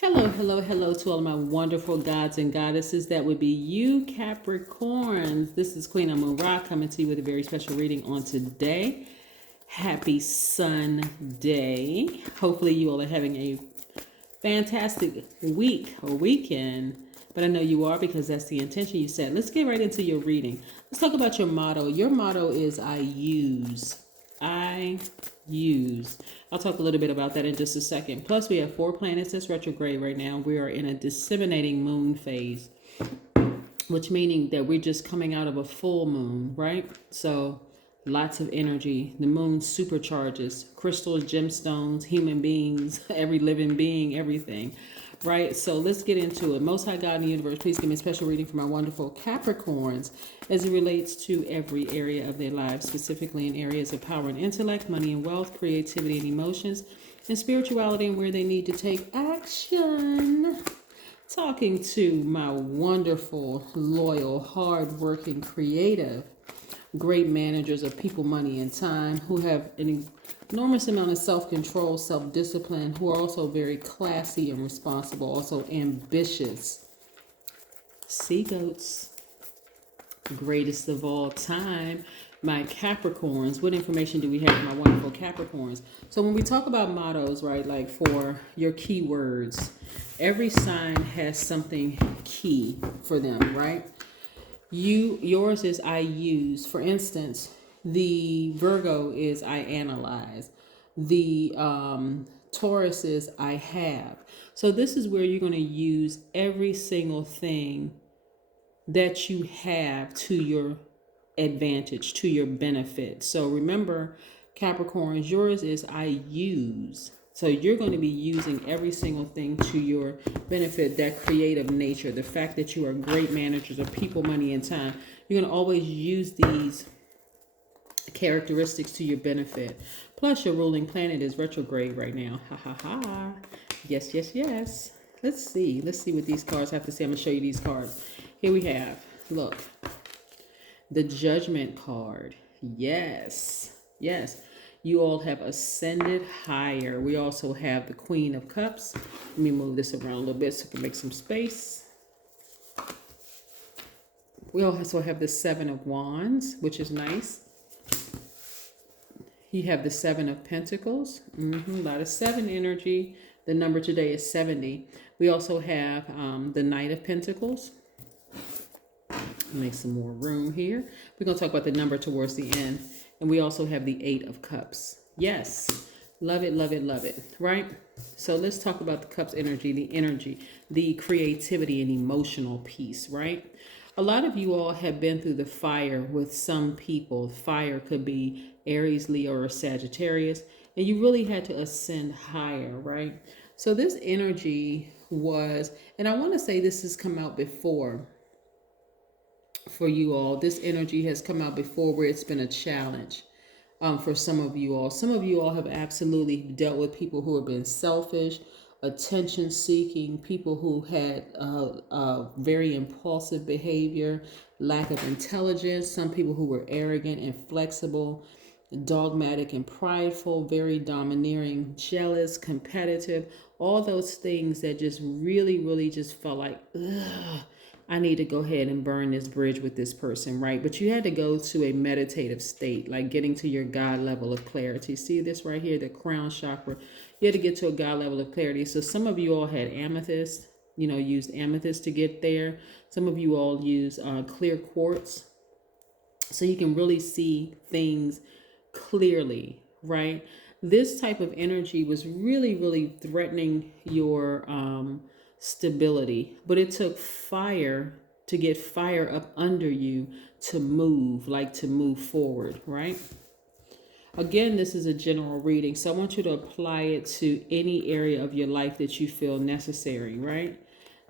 Hello, hello, hello to all of my wonderful gods and goddesses. That would be you, Capricorns. This is Queen Amun Ra coming to you with a very special reading on today. Happy Sunday. Hopefully, you all are having a fantastic week or weekend. But I know you are because that's the intention you set. Let's get right into your reading. Let's talk about your motto. Your motto is I use. I use. I'll talk a little bit about that in just a second. Plus, we have 4 planets that's retrograde right now. We are in a disseminating moon phase, which meaning that we're just coming out of a full moon, right? So lots of energy. The moon supercharges crystals, gemstones, human beings, every living being, everything, right? So let's get into it. Most High God in the universe, please give me a special reading for my wonderful Capricorns as it relates to every area of their lives, specifically in areas of power and intellect, money and wealth, creativity and emotions, and spirituality, and where they need to take action. Talking to my wonderful, loyal, hardworking, creative, great managers of people, money, and time who have an enormous amount of self-control, self-discipline, who are also very classy and responsible, also ambitious. Sea goats, greatest of all time, my Capricorns. What information do we have for my wonderful Capricorns? So when we talk about mottos, right, like for your keywords, every sign has something key for them, right? Yours is I use. For instance, the Virgo is I analyze. The Taurus is I have. So this is where you're going to use every single thing that you have to your advantage, to your benefit. So remember, Capricorns, yours is I use. So you're going to be using every single thing to your benefit, that creative nature, the fact that you are great managers of people, money, and time. You're going to always use these characteristics to your benefit. Plus, your ruling planet is retrograde right now. Ha ha ha. Yes, yes, yes. Let's see what these cards have to say. I'm going to show you these cards. Here we have, look, the Judgment card. Yes, yes. You all have ascended higher. We also have the Queen of Cups. Let me move this around a little bit so I can make some space. We also have the Seven of Wands, which is nice. You have the Seven of Pentacles. A lot of 7 energy. The number today is 70. We also have the Knight of Pentacles. Make some more room here. We're going to talk about the number towards the end. And we also have the 8 of Cups. Yes. Love it, love it, love it. Right? So let's talk about the Cups energy, the creativity and emotional piece, right? A lot of you all have been through the fire with some people. Fire could be Aries, Leo, or Sagittarius. And you really had to ascend higher, right? So this energy was, and I want to say this has come out before for you all. This energy has come out before where it's been a challenge for some of you all. Some of you all have absolutely dealt with people who have been selfish, attention seeking, people who had very impulsive behavior, lack of intelligence, some people who were arrogant and flexible, dogmatic and prideful, very domineering, jealous, competitive, all those things that just really, really just felt like, ugh, I need to go ahead and burn this bridge with this person, right? But you had to go to a meditative state, like getting to your God level of clarity. See this right here, the crown chakra. You had to get to a God level of clarity. So some of you all had amethyst, used amethyst to get there. Some of you all use clear quartz. So you can really see things clearly, right? This type of energy was really, really threatening your stability, but it took fire to get fire up under you to move forward, right? Again, this is a general reading, so I want you to apply it to any area of your life that you feel necessary, right?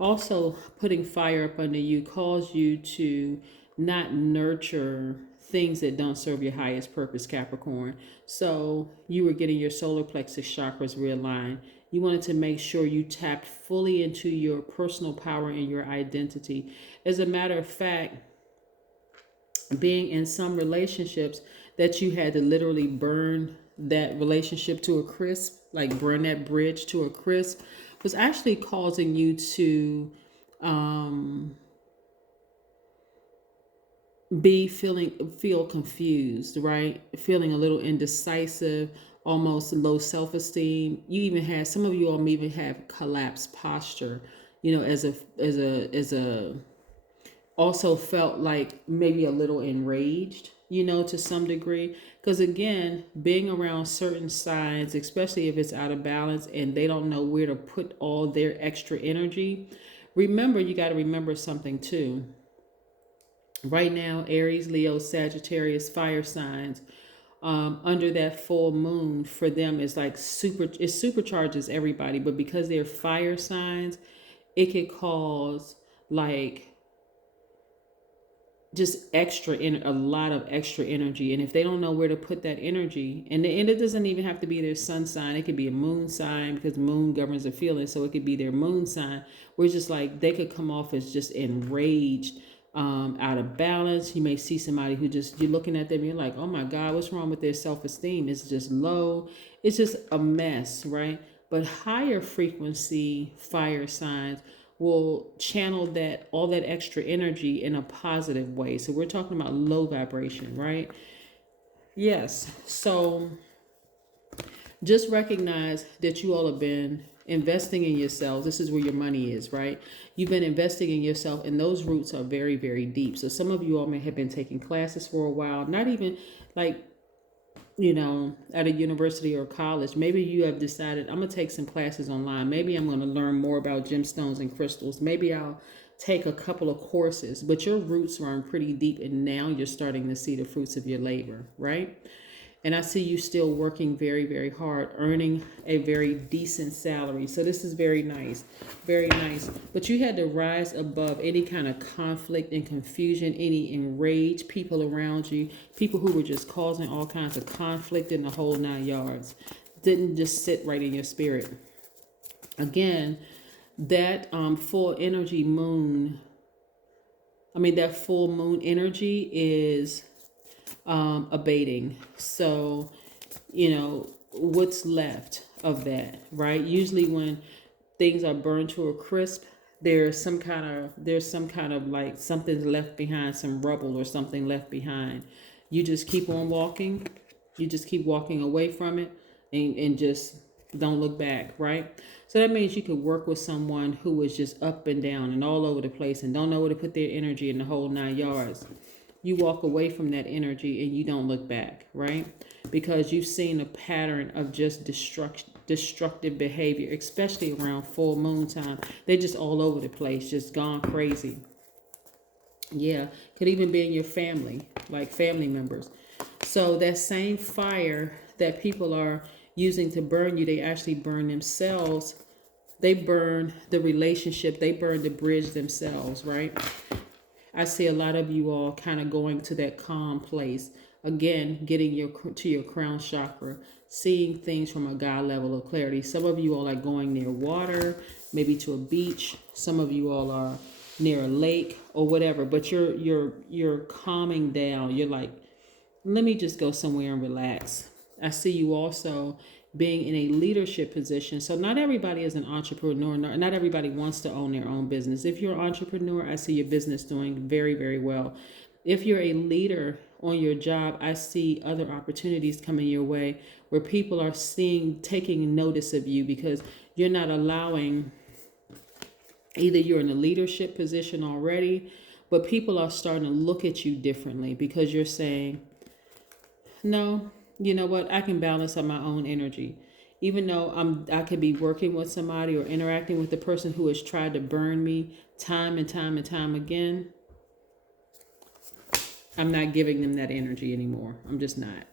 Also, putting fire up under you calls you to not nurture things that don't serve your highest purpose, Capricorn. So you were getting your solar plexus chakras realigned. You wanted to make sure you tapped fully into your personal power and your identity. As a matter of fact, being in some relationships that you had to literally burn that relationship to a crisp, like burn that bridge to a crisp, was actually causing you to um, feel confused, right? Feeling a little indecisive, almost low self-esteem. You even had, some of you all may even have collapsed posture, you know, as a also felt like maybe a little enraged, you know, to some degree. Because again, being around certain signs, especially if it's out of balance and they don't know where to put all their extra energy. Remember, you got to remember something too. Right now, Aries, Leo, Sagittarius, fire signs, under that full moon for them is like it supercharges everybody. But because they're fire signs, it could cause like just a lot of extra energy. And if they don't know where to put that energy, and it doesn't even have to be their sun sign, it could be a moon sign, because moon governs the feeling. So it could be their moon sign, where it's just like they could come off as just enraged, out of balance. You may see somebody who just, you're looking at them, you're like, oh my God, what's wrong with their self-esteem? It's just low. It's just a mess, right? But higher frequency fire signs will channel that, all that extra energy in a positive way. So we're talking about low vibration, right? Yes. So just recognize that you all have been investing in yourselves. This is where your money is, right? You've been investing in yourself, and those roots are very, very deep. So some of you all may have been taking classes for a while, not even like, you know, at a university or college. Maybe you have decided, I'm going to take some classes online. Maybe I'm going to learn more about gemstones and crystals. Maybe I'll take a couple of courses, but your roots run pretty deep, and now you're starting to see the fruits of your labor, right? And I see you still working very, very hard, earning a very decent salary. So this is very nice, very nice. But you had to rise above any kind of conflict and confusion, any enraged people around you, people who were just causing all kinds of conflict in the whole 9 yards. Didn't just sit right in your spirit. Again, that full energy moon, that full moon energy is abating. So, what's left of that, right? Usually when things are burned to a crisp, there's some kind of like something's left behind, some rubble or something left behind. You just keep on walking. You just keep walking away from it, and just don't look back, right? So that means you could work with someone who is just up and down and all over the place and don't know where to put their energy in the whole 9 yards. You walk away from that energy and you don't look back, right? Because you've seen a pattern of just destructive behavior, especially around full moon time. They're just all over the place, just gone crazy. Yeah, could even be in your family, like family members. So that same fire that people are using to burn you, they actually burn themselves. They burn the relationship. They burn the bridge themselves, right? I see a lot of you all kind of going to that calm place. Again, getting to your crown chakra, seeing things from a God level of clarity. Some of you all are going near water, maybe to a beach. Some of you all are near a lake or whatever, but you're calming down. You're like, let me just go somewhere and relax. I see you also being in a leadership position. So not everybody is an entrepreneur. Not everybody wants to own their own business. If you're an entrepreneur, I see your business doing very, very well. If you're a leader on your job, I see other opportunities coming your way where people are taking notice of you, because you're not allowing, either you're in a leadership position already, but people are starting to look at you differently because you're saying, no, you know what? I can balance on my own energy. Even though I could be working with somebody or interacting with the person who has tried to burn me time and time and time again, I'm not giving them that energy anymore. I'm just not.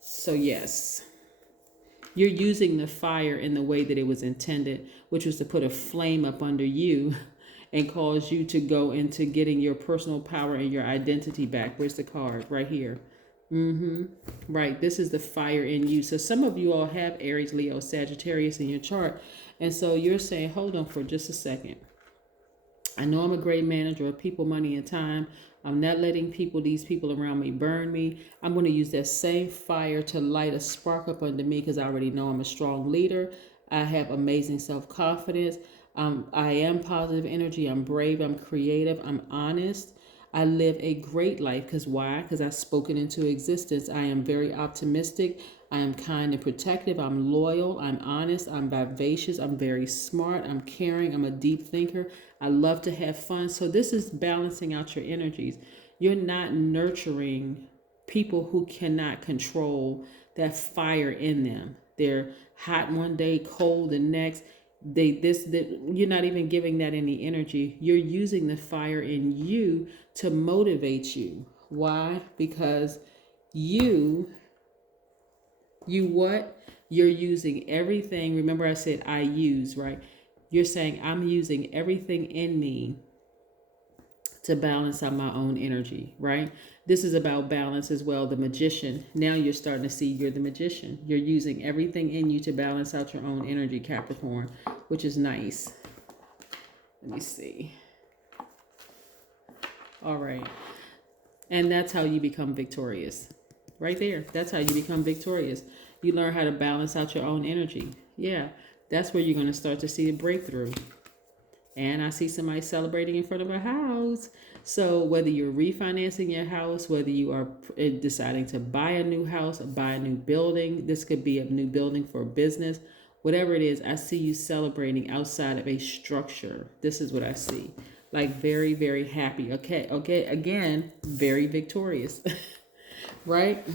So yes, you're using the fire in the way that it was intended, which was to put a flame up under you and cause you to go into getting your personal power and your identity back. Where's the card? Right here. Right. This is the fire in you. So some of you all have Aries, Leo, Sagittarius in your chart. And so you're saying, hold on for just a second. I know I'm a great manager of people, money, and time. I'm not letting these people around me burn me. I'm going to use that same fire to light a spark up under me, because I already know I'm a strong leader. I have amazing self-confidence. I am positive energy. I'm brave. I'm creative. I'm honest. I live a great life. Because why? Because I've spoken into existence. I am very optimistic. I am kind and protective. I'm loyal. I'm honest. I'm vivacious. I'm very smart. I'm caring. I'm a deep thinker. I love to have fun. So this is balancing out your energies. You're not nurturing people who cannot control that fire in them. They're hot one day, cold the next. You're not even giving that any energy. You're using the fire in you to motivate you. Why? Because you what? You're using everything. Remember I said I use, right? You're saying I'm using everything in me to balance out my own energy, right? This is about balance as well. The magician. Now you're starting to see you're the magician. You're using everything in you to balance out your own energy, Capricorn, which is nice. Let me see. All right. And that's how you become victorious. Right there. That's how you become victorious. You learn how to balance out your own energy. Yeah. That's where you're going to start to see a breakthrough. And I see somebody celebrating in front of a house. So whether you're refinancing your house, whether you are deciding to buy a new house, or buy a new building, this could be a new building for a business, whatever it is, I see you celebrating outside of a structure. This is what I see. Like very, very happy. Okay. Again, very victorious, right?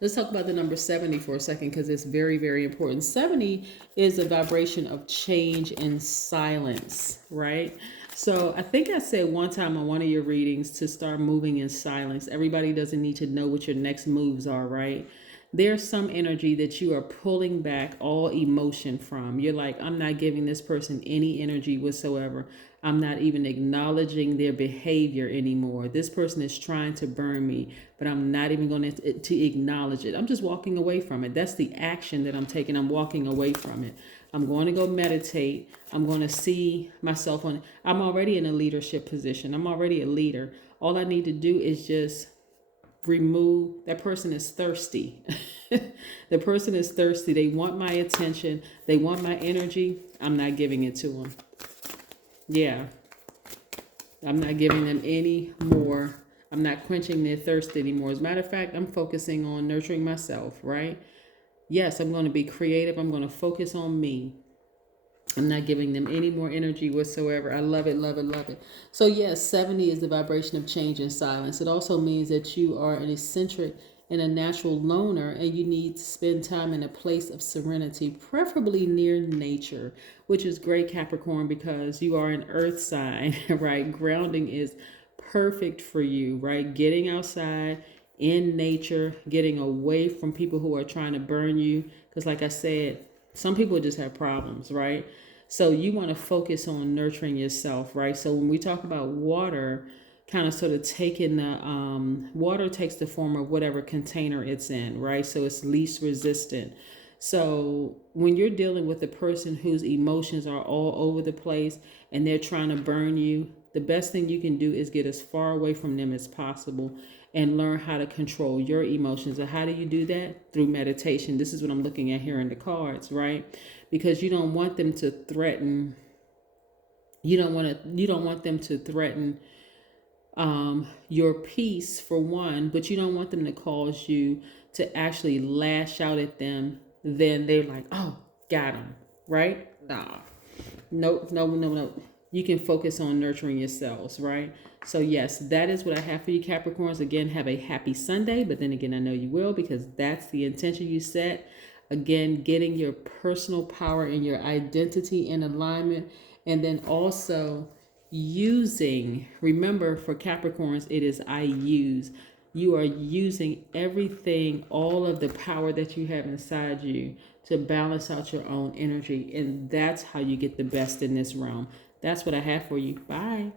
Let's talk about the number 70 for a second because it's very, very important. 70 is a vibration of change and silence, right? So I think I said one time on one of your readings to start moving in silence. Everybody doesn't need to know what your next moves are, right? There's some energy that you are pulling back all emotion from. You're like, I'm not giving this person any energy whatsoever. I'm not even acknowledging their behavior anymore. This person is trying to burn me, but I'm not even going to acknowledge it. I'm just walking away from it. That's the action that I'm taking. I'm walking away from it. I'm going to go meditate. I'm going to see myself I'm already in a leadership position. I'm already a leader. All I need to do is just remove. That person is thirsty. The person is thirsty. They want my attention. They want my energy. I'm not giving it to them. Yeah. I'm not giving them any more. I'm not quenching their thirst anymore. As a matter of fact, I'm focusing on nurturing myself, right? Yes, I'm going to be creative. I'm going to focus on me. I'm not giving them any more energy whatsoever. I love it, love it, love it. So yes, 70 is the vibration of change and silence. It also means that you are an eccentric and a natural loner, and you need to spend time in a place of serenity, preferably near nature, which is great, Capricorn, because you are an earth sign, right? Grounding is perfect for you, right? Getting outside in nature, getting away from people who are trying to burn you. Because like I said, some people just have problems, right? So you want to focus on nurturing yourself, right? So when we talk about water, kind of sort of taking the water takes the form of whatever container it's in, right? So it's least resistant. So when you're dealing with a person whose emotions are all over the place and they're trying to burn you, the best thing you can do is get as far away from them as possible and learn how to control your emotions. And how do you do that? Through meditation. This is what I'm looking at here in the cards, right? Because you don't want them to threaten. You don't want them to threaten your peace, for one, but you don't want them to cause you to actually lash out at them. Then they're like, oh, got him, right? Nah, nope. You can focus on nurturing yourselves, right? So yes, that is what I have for you, Capricorns. Again, have a happy Sunday, but then again, I know you will, because that's the intention you set. Again, getting your personal power and your identity in alignment, and then also using, remember for Capricorns, it is I use. You are using everything, all of the power that you have inside you to balance out your own energy. And that's how you get the best in this realm. That's what I have for you. Bye.